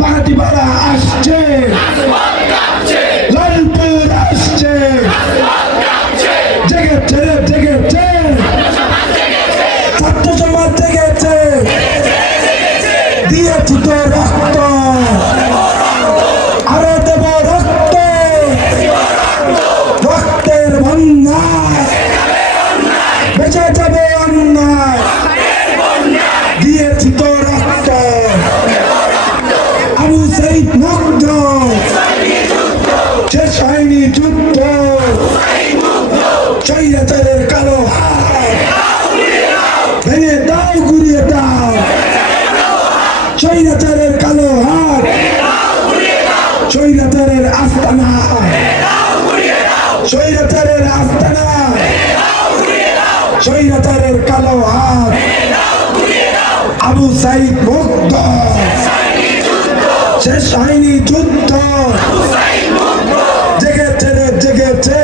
বাহাতিপাড়া আসছে। লালপুর আসছে। জেগেছে জেগেছে। ছাত্র সমাজ জেগেছে। দিয়েছি তো রক্ত। আরও দেব রক্ত। রক্তের বন্যায় বেঁচে যাবে অন্যায় দিয়েছি তো রক্ত আবু সাইদ মুগ্ধ শেষ হয়নি যুদ্ধ স্বৈরাচারের কালো ভেঙে দাও ঘুরিয়ে দাও স্বৈরাচারের কালো হাত স্বৈরাচারের আস্তানা স্বৈরাচারের আস্তানা স্বৈরাচারের কালো হাত আবু সাইদ মুক্ত শেষ হয়নি যুদ্ধ। জেগেছে জেগেছে।